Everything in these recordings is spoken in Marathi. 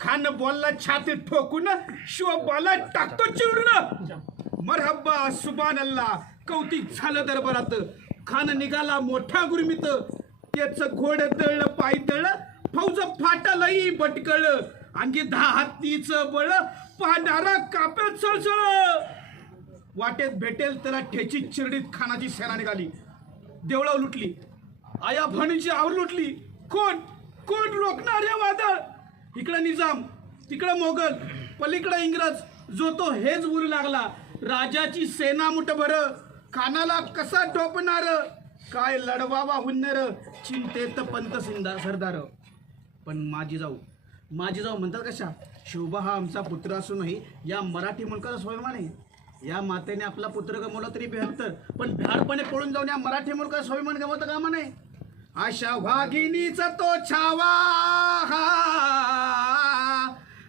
खान बोलला छातीत ठोकून शिव शिवबाला टाकतो चिडून मरहब्बा सुबान अल्ला कौतिक झालं दरबारात. खान निघाला मोठा गुरमित. त्याच घोड तळलं पाय दळलं फौज फाटालाही बटकळ अंगी दहा हत्तीचं बळ पाहणारा कापेत चळचळ. वाटेत भेटेल त्याला ठेची चिरडीत खानाची सेना निघाली. देवळा लुटली. आया भणीची आवर लुटली. कोण? कोण रोखणारे वादळ? इकडं निजाम तिकडं मोगल पलीकडं इंग्रज जो तो हेच बोलू लागला. राजाची सेना मुठ कानाला कसा टोपणार? काय लढवावा हुन्नर? चिंतेत पंत सिंधा सरदार. पण माझी जाऊ माझी जाऊ म्हणतात कशा? शोभा हा आमचा पुत्र असूनही या मराठी मुलकाचा स्वाभिमान आहे या मातेने आपला पुत्र गमवला तरी बेहत्तर पण भ्याडपणे पळून जाऊन या मराठी मुलकाचा स्वाभिमान गमवता कामा नाही अशा वाघिणीचा तो छावा.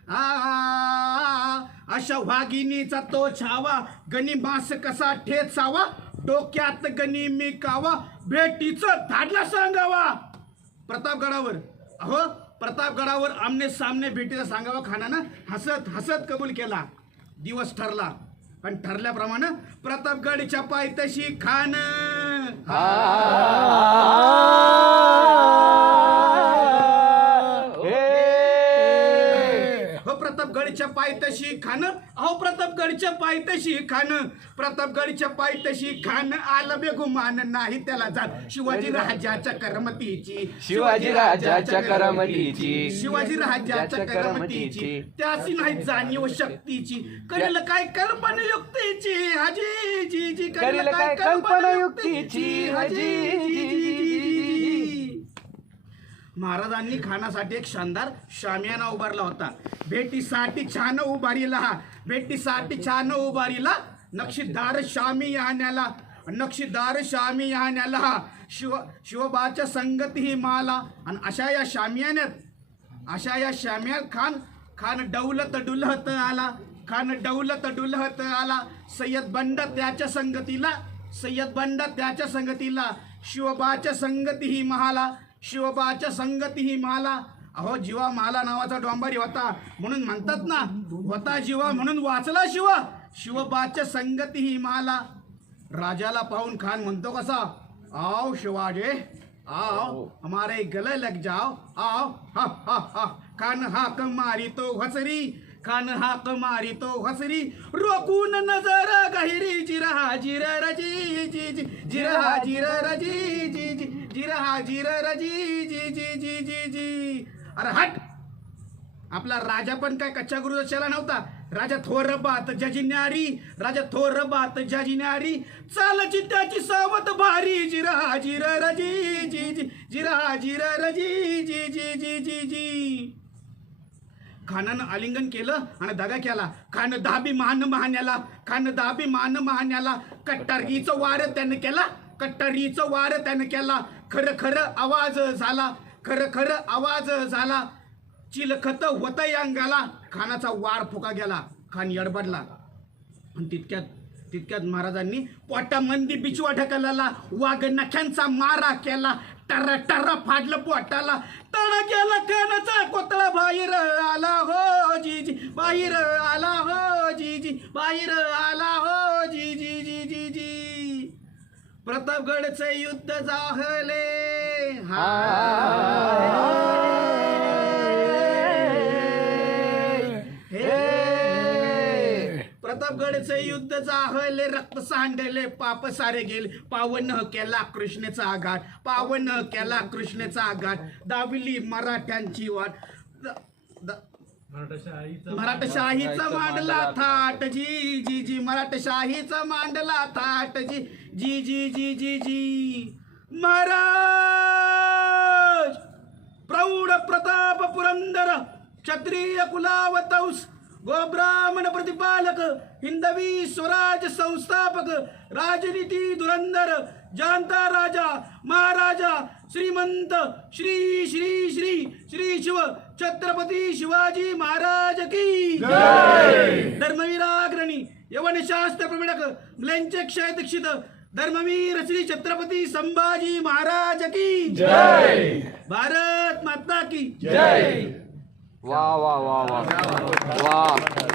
आ, अशा वाघिणीचा तो छावा. गणी मास कसा ठेचावा? डोक्यात गणी मी कावा भेटीचं धाडला सांगावा. प्रतापगडावर. अहो प्रतापगडावर आमने सामने भेटीला सांगावा खानानं. हसत हसत कबूल केला. दिवस ठरला. पण ठरल्याप्रमाणे प्रतापगडच्या पायथ्याशी खान प्रतापगडच्या पायथ्याशी खान अहो प्रतापगडच्या पायथ्याशी खान प्रतापगडच्या पायथ्याशी खान आलं बेगुमान नाही त्याला जात शिवाजी राजाच्या करमतीची शिवाजी राजाच्या करमतीची शिवाजी राजाच्या करमतीची त्याची नाही जाणीव शक्तीची करेल काय कल्पना युक्तीची हाजी जी जी करेल काय कल्पना युक्तीची, हाजी, जी, जी. महाराजांनी खानासाठी एक शानदार शामियाना उभारला होता. भेटीसाठी छान उभारीला. हा भेटीसाठी छान उभारीला. नक्षीदार शामी याहण्याला नक्षीदार शामी याहण्याला हा शिव शिवबाच्या संगती ही माला. आणि अशा या शामियान्यात अशा या शामियान खान खान डौलत डुलहत आला. खान डौलत डुलहत आला. सय्यद बंड त्याच्या संगतीला. सय्यद बंड त्याच्या संगतीला. शिवबाच्या संगती ही महाला शिवबाच्या संगती ही माला अहो जीवा माला नावाचा डोंबारी होता म्हणून म्हणतात ना होता जीवा म्हणून वाचला शिव शिवबाच्या संगती ही माला राजाला पाहून खान म्हणतो कसा आओ शिवाजी आओ हमारे गले लग जाओ आओ हा हा हा खान हाक मारी तो हसरी खान हाक मारी तो हसरी रोकून नजर गहिरी जिरहा जिर रजी जी जी जिरहा जिर रजी जी जी जिरहा जिर रजी जी जी जी जी जी. अरे हट! आपला राजा पण काय कच्च्या गुरु चला नव्हता. राजा थोर बात जजी न्यारी. राजा थोर बात जजी न्यारी. चाल त्याची सावत भारी. जिरा जिर रजी जी जी. जिरा जिर रजी जी जी जी जी जी. खानानं आलिंगन केलं आणि दगा केला. खान दाबी मान महान्याला खान दाबी मान महान्याला कट्टारीचं वार त्यानं केला. कट्टारीचं वार त्यानं केला. खरं खरं आवाज झाला. खरं खरं आवाज झाला. चिलखत होत अंगाला. खानाचा वार फुका गेला. खान यडबडला. आणि तितक्यात तितक्यात महाराजांनी पोटामंदी बिचवा ढकलला. वाघ नख्यांचा मारा केला. टर टर फाडलं पोटाला. तळ गेला कानाचा कोतळा. बाहेर आला हो जी जी बाहेर आला हो जी जी बाहेर प्रतापगडचे युद्ध जाहले हे. प्रतापगडचे युद्ध जाहले रक्त सांडले. पाप सारे गेले. पावन केला कृष्णेचा आघात. पावन केला कृष्णेचा आघात. दाविली मराठ्यांची वाट. द- द- मराठशाहीचा मांडला थाट जी जी जी मराठशाहीचा मांडला थाट जी जी जी जी जी जी. महाराज! प्रौढ प्रताप पुरंदर क्षत्रिय कुलावतौस गोब्राह्मण प्रतिपालक हिंदवी स्वराज संस्थापक राजनीती धुरंधर जानता राजा महाराजा श्रीमंत श्री श्री श्री श्री शिव छत्रपती शिवाजी महाराज की धर्मवीराग्रणी यवनशास्त्र प्रवीणक म्लेंचे क्षय दीक्षित धर्मवीर श्री छत्रपती संभाजी महाराज की जय! भारत माता की जय! 哇哇哇哇哇。